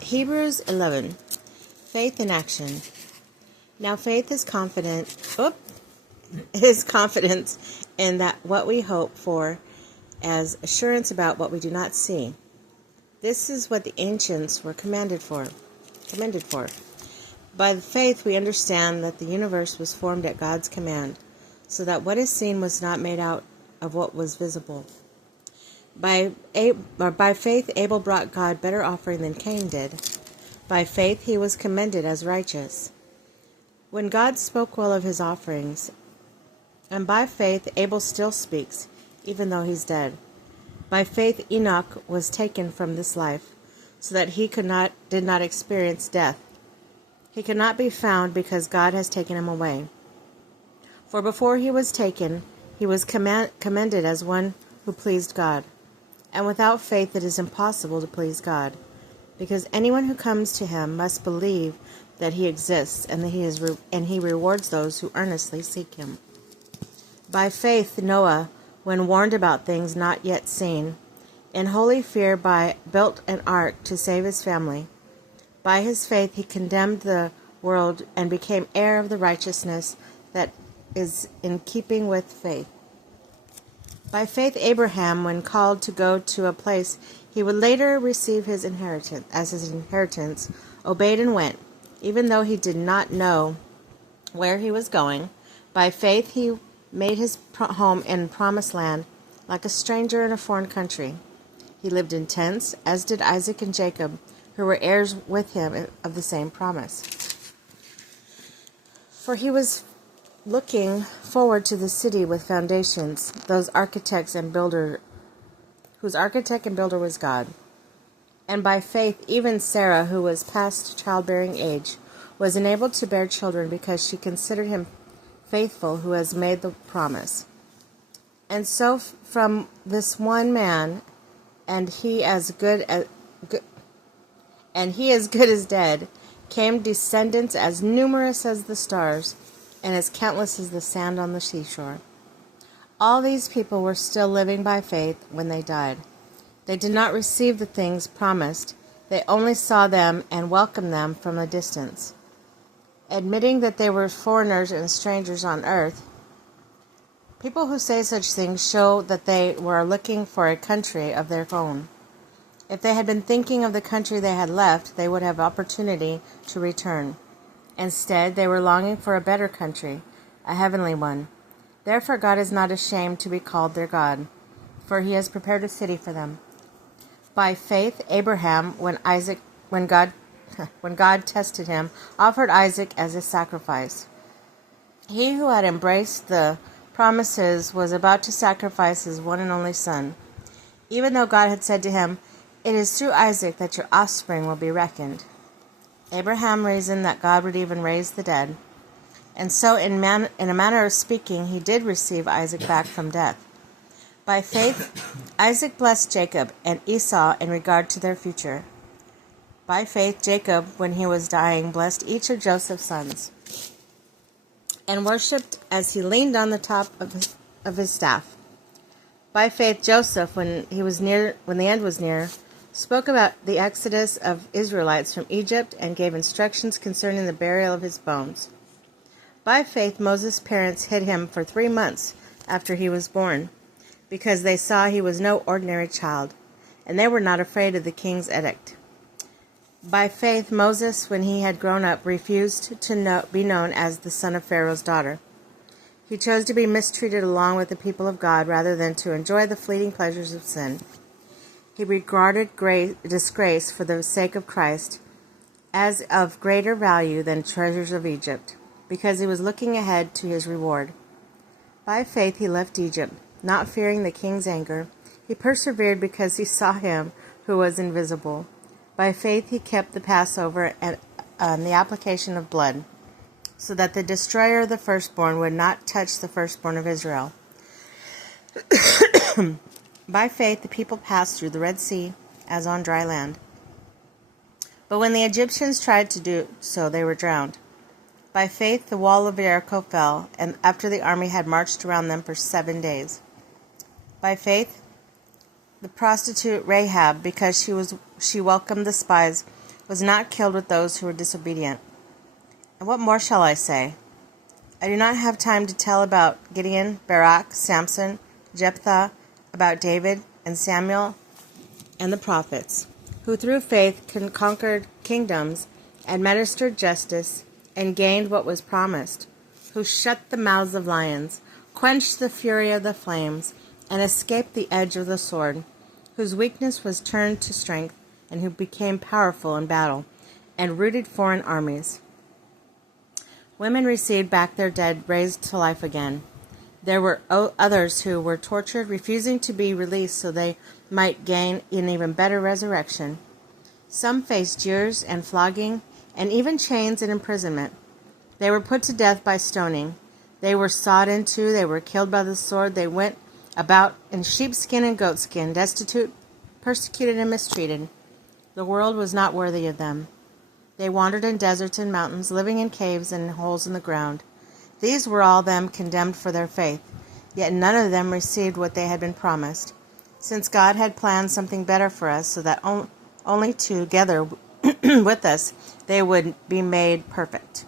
Hebrews 11. Faith in action. Now faith is confidence in that what we hope for, as assurance about what we do not see. This is what the ancients were commended for. By faith we understand that the universe was formed at God's command, so that what is seen was not made out of what was visible. By faith Abel brought God better offering than Cain did. By faith he was commended as righteous, when God spoke well of his offerings. And by faith Abel still speaks, even though he's dead. By faith Enoch was taken from this life, so that he did not experience death. He could not be found because God has taken him away. For before he was taken, he was commended as one who pleased God. And without faith it is impossible to please God, because anyone who comes to him must believe that he exists, and that he rewards those who earnestly seek him. By faith Noah, when warned about things not yet seen, in holy fear built an ark to save his family. By his faith he condemned the world and became heir of the righteousness that is in keeping with faith. By faith Abraham, when called to go to a place he would later receive his inheritance, obeyed and went, even though he did not know where he was going. By faith he made his home in promised land, like a stranger in a foreign country. He lived in tents, as did Isaac and Jacob, who were heirs with him of the same promise. For he was looking forward to the city with foundations, whose architect and builder was God. And by faith even Sarah, who was past childbearing age, was enabled to bear children, because she considered him faithful who has made the promise. And so from this one man, and he as good as dead, came descendants as numerous as the stars, and as countless as the sand on the seashore. All these people were still living by faith when they died. They did not receive the things promised. They only saw them and welcomed them from a distance, admitting that they were foreigners and strangers on earth. People who say such things show that they were looking for a country of their own. If they had been thinking of the country they had left, they would have opportunity to return. Instead, they were longing for a better country, a heavenly one. Therefore God is not ashamed to be called their God, for he has prepared a city for them. By faith Abraham, when God tested him, offered Isaac as a sacrifice. He who had embraced the promises was about to sacrifice his one and only son, even though God had said to him, "It is through Isaac that your offspring will be reckoned." Abraham reasoned that God would even raise the dead, and so in a manner of speaking he did receive Isaac back from death. By faith Isaac blessed Jacob and Esau in regard to their future. By faith Jacob, when he was dying, blessed each of Joseph's sons, and worshipped as he leaned on the top of his staff. By faith Joseph, when the end was near, spoke about the exodus of Israelites from Egypt and gave instructions concerning the burial of his bones. By faith Moses' parents hid him for 3 months after he was born, because they saw he was no ordinary child, and they were not afraid of the king's edict. By faith Moses, when he had grown up, refused to be known as the son of Pharaoh's daughter. He chose to be mistreated along with the people of God rather than to enjoy the fleeting pleasures of sin. He regarded disgrace for the sake of Christ as of greater value than treasures of Egypt, because he was looking ahead to his reward. By faith he left Egypt, not fearing the king's anger. He persevered because he saw him who was invisible. By faith he kept the Passover and the application of blood, so that the destroyer of the firstborn would not touch the firstborn of Israel. By faith the people passed through the Red Sea as on dry land. But when the Egyptians tried to do so, they were drowned. By faith the wall of Jericho fell, and after the army had marched around them for 7 days. By faith the prostitute Rahab, because she welcomed the spies, was not killed with those who were disobedient. And what more shall I say? I do not have time to tell about Gideon, Barak, Samson, Jephthah, about David and Samuel and the prophets, who through faith conquered kingdoms, administered justice, and gained what was promised, who shut the mouths of lions, quenched the fury of the flames, and escaped the edge of the sword, whose weakness was turned to strength, and who became powerful in battle, and routed foreign armies. Women received back their dead raised to life again. There were others who were tortured, refusing to be released so they might gain an even better resurrection. Some faced jeers and flogging, and even chains and imprisonment. They were put to death by stoning. They were sawed in two. They were killed by the sword. They went about in sheepskin and goatskin, destitute, persecuted, and mistreated. The world was not worthy of them. They wandered in deserts and mountains, living in caves and in holes in the ground. These were all them condemned for their faith, yet none of them received what they had been promised, since God had planned something better for us, so that only together with us they would be made perfect.